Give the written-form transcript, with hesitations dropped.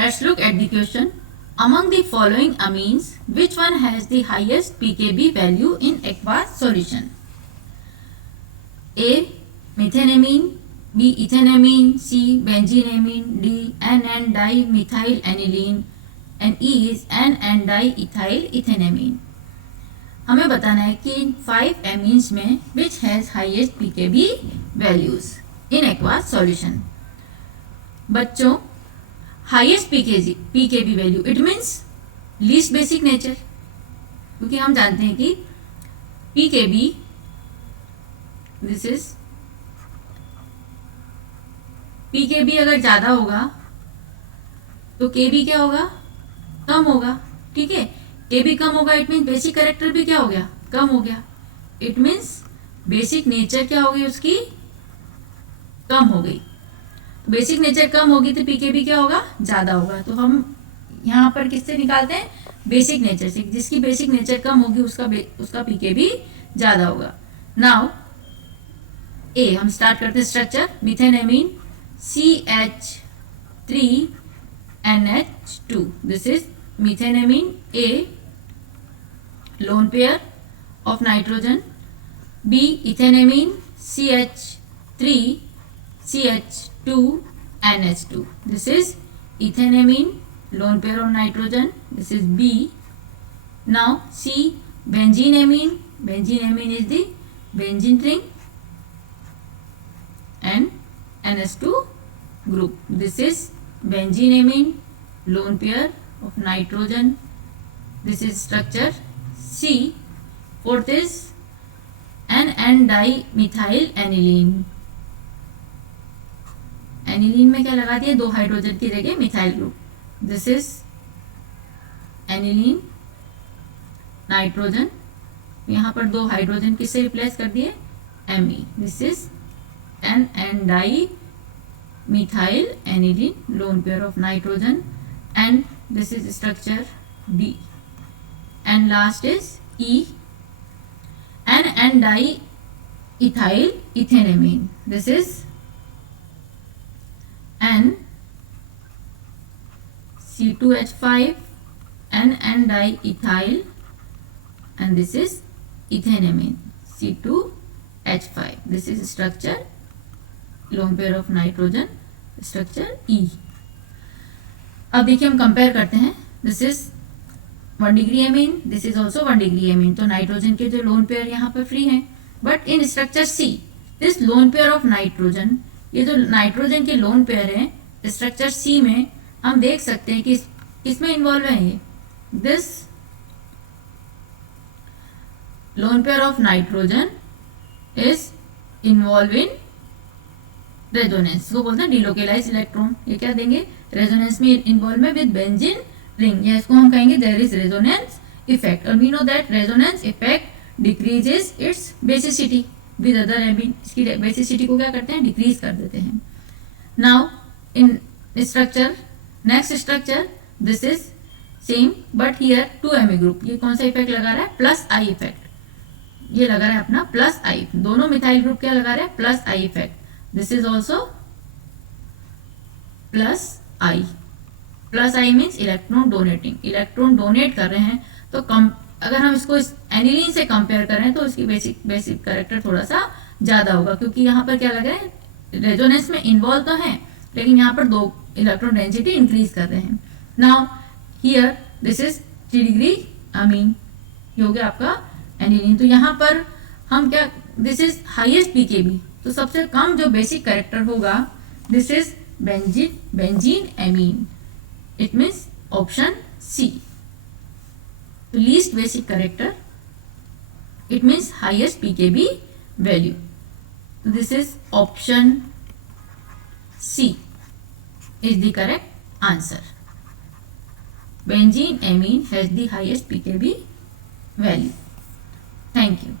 Let's look at the question. Among the following amines, which one has the highest pKb value in aqueous solution? A. Methenamine, B. Ethenamine, C. Benzenamine, D. N,N-dimethylaniline, and E is N,N-diethylethenamine. हमें बताना है कि इन 5 amines में which has highest pKb values in aqueous solution. बच्चों, highest pKb value it means least basic nature, क्योंकि हम जानते हैं कि pKb this is pKb अगर ज़्यादा होगा तो kb क्या होगा, कम होगा. ठीक है, kb कम होगा इट मीन्स बेसिक कैरेक्टर भी क्या हो गया, कम हो गया. इट मीन्स बेसिक नेचर क्या हो गई, उसकी कम हो गई. बेसिक नेचर कम होगी तो pKb क्या होगा, ज़्यादा होगा. तो हम यहाँ पर किससे निकालते हैं, बेसिक नेचर से. जिसकी बेसिक नेचर कम होगी उसका pKb ज़्यादा होगा. नाउ ए हम स्टार्ट करते हैं structure. Methanamine CH3NH2. This is methanamine. A lone pair of nitrogen. B ethenamine CH3CH2NH2. This is ethenamine, lone pair of nitrogen. This is B. Now C benzenamine. Benzenamine is the benzene ring and NH2 group. This is benzenamine, lone pair of nitrogen. This is structure C. Fourth is N,N-dimethylanine. Aniline में क्या लगा दिया, 2 hydrogen की जगह methyl group. This is aniline nitrogen. यहाँ पर 2 hydrogen किससे replace कर दिए, Me. This is N,N-dimethylanine, lone pair of nitrogen, and this is structure D. And last is E, N,N-diethylethenamine. This is N,C2H5, N,N-diethyl, and this is ethenamine, C2H5. This is structure lone pair of nitrogen, structure E. अब देखिए हम compare करते हैं. This is 1 degree amine, this is also 1 degree amine. तो nitrogen के जो lone pair यहाँ पर फ्री हैं. But in structure see this lone pair of nitrogen, ये जो नाइट्रोजन के लोन पेयर हैं स्ट्रक्चर सी में, हम देख सकते हैं कि किसमें इन्वॉल्व है ये. This lone pair of nitrogen is involve in resonance. वो बोलते हैं डिलोकेलाइज इलेक्ट्रॉन. ये क्या देंगे, रेजोनेंस में इन्वॉल्व है विद बेंजीन रिंग, या इसको हम कहेंगे देयर इज रेजोनेंस इफेक्ट. और we know that resonance effect decreases its basicity with other amine. इसकी बेसिसिटी को क्या करते हैं, डिक्रीज कर देते हैं. Now in structure, next structure, this is same but here 2 group. ये कौन सा इफेक्ट लगा रहा है, प्लस आई इफेक्ट. ये लगा रहा है अपना प्लस आई. दोनों मिथाइल ग्रुप क्या लगा रहे हैं, plus I effect. This is also plus I. Plus I means electron donating, electron donate कर रहे हैं. तो अगर हम इसको एनिलीन से कंपेयर करें तो इसकी बेसिक कैरेक्टर थोड़ा सा ज्यादा होगा, क्योंकि यहाँ पर क्या लग रहा है, रेजोनेंस में इन्वॉल्व तो है लेकिन यहाँ पर 2 इलेक्ट्रॉन डेंसिटी इंक्रीज कर रहे हैं. Now here this is 3 degree amine, ये हो गया आपका एनिलीन. तो यहाँ पर हम क्या, दिस इज हाईएस्ट पीकेबी, तो सबसे कम जो बेसिक कैरेक्टर होगा this is benzene amine. It means option C. तो least basic character it means highest pKb value. तो this is option C is the correct answer. Benzene amine has the highest pKb value. Thank you.